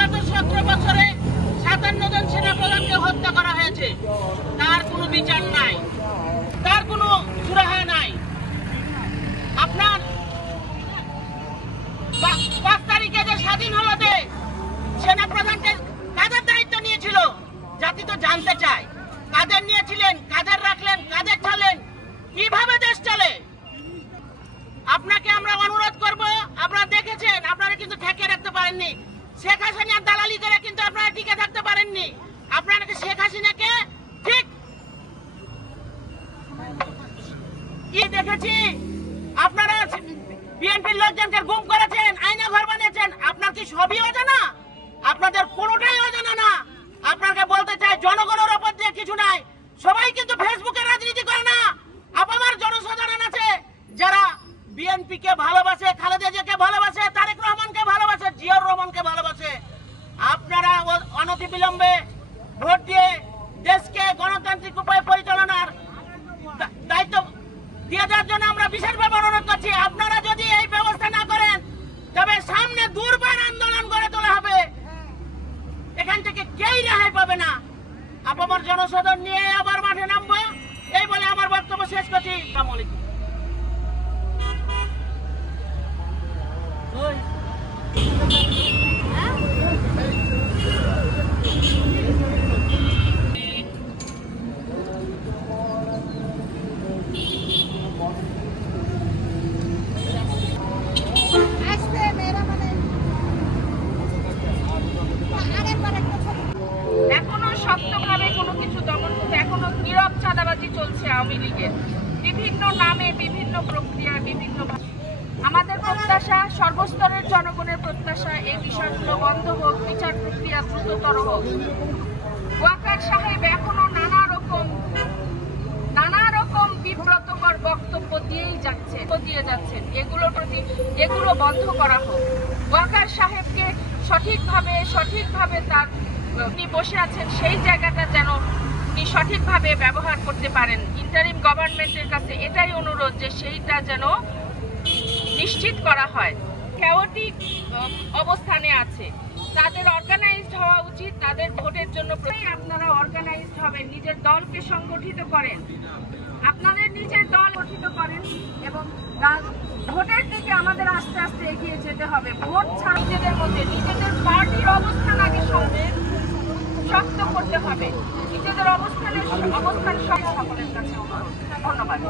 বিগত 17 বছরে 57 জন সেনাপ্রধানকে হত্যা করা হয়েছে। তার কোনো বিচার নাই, তার কোনো সুরাহা নাই। আপনার 5 তারিখে যে স্বাধীন হলো যে সেনাপ্রধানকে কাদের দায়িত্ব নিয়েছিল জাতি তো জানতে চায়। কাদের নিয়েছিলেন, কাদের রাখলেন, কাদের ছাড়লেন, কিভাবে দেশ চলে? আপনাকে আমরা অনুরোধ করব, আপনারা দেখেছেন আপনারা কিন্তু ঠেকে রাখতে পারেননি। শেখ হাসিনার দালালি করে কিন্তু আপনারা টিকে থাকতে পারেননি। আপনারা শেখ হাসিনাকে ঠিক কি দেখেছি, আপনারা বিএনপির লোকজনকে গুম করেছেন, আইনা ঘর বানিয়েছেন। আপনার কি সবই অজানা? আপনাদের কোনোটাই অজানা না। আপনাকে বলতে চাই, জনগণের ওপর দিয়ে কিছু নাই। সবাই কিন্তু ফেসবুকে রাজনীতি করে না। আপামার জনসাধারণ আছে যারা বিএনপিকে ভালোবাসে, খালেদা জিয়াকে ভালোবাসে, তারেক রহমানকে ভালোবাসে, জিয়াউর রহমানকে ভালোবাসে। আপনারা অনতিবিলম্বে ভোট দিয়ে দেশকে গণতান্ত্রিক উপায়ে পরিচালনার দায়িত্ব দিয়ে দেওয়ার জন্য আমরা বিশেষভাবে অনুরোধ করছি। আপনারা যদি এই ব্যবস্থা না করেন তবে সামনে দুর্বার আন্দোলন গড়ে তোলা হবে। এখান থেকে কেউই রেহাই পাবে না। আপামর জনসাধারণ নিয়ে আবার মাঠে নামবো, এই বলে আমার বক্তব্য শেষ করছি। আসসালামু আলাইকুম। এখনো শক্তভাবে কোনো কিছু দমন করতে, এখনো নীরব চাঁদাবাজি চলছে আওয়ামী লীগের বিভিন্ন নামে, বিভিন্ন প্রক্রিয়ায়, বিভিন্ন। আমাদের প্রত্যাশা, সর্বস্তরের জনগণের প্রত্যাশা, এই বিষয়গুলো বন্ধ হোক, বিচার প্রক্রিয়া দ্রুততর হোক। ওয়াকার সাহেব এখনো নানা রকম বিব্রতকর বক্তব্য দিয়ে যাচ্ছেন। এগুলো বন্ধ করা হোক। ওয়াকার সাহেবকে সঠিকভাবে তার উনি বসে আছেন সেই জায়গাটা যেন উনি সঠিকভাবে ব্যবহার করতে পারেন। ইন্টারিম গভর্নমেন্টের কাছে এটাই অনুরোধ যে সেইটা যেন নিশ্চিত করা হয়। ক্যাওটিক অবস্থানে আছে, তাদের অর্গানাইজড হওয়া উচিত। তাদের ভোটের জন্য আপনারা অর্গানাইজড হবেন, নিজের দলকে সংগঠিত করেন, আপনাদের নিজের দল গঠিত করেন এবং ভোটের দিকে আমাদের আস্তে আস্তে এগিয়ে যেতে হবে। ভোট ছাড়া নিজেদের মধ্যে নিজেদের পার্টির অবস্থান আগে শক্ত করতে হবে। নিজেদের অবস্থান সকলের কাছে ধন্যবাদ।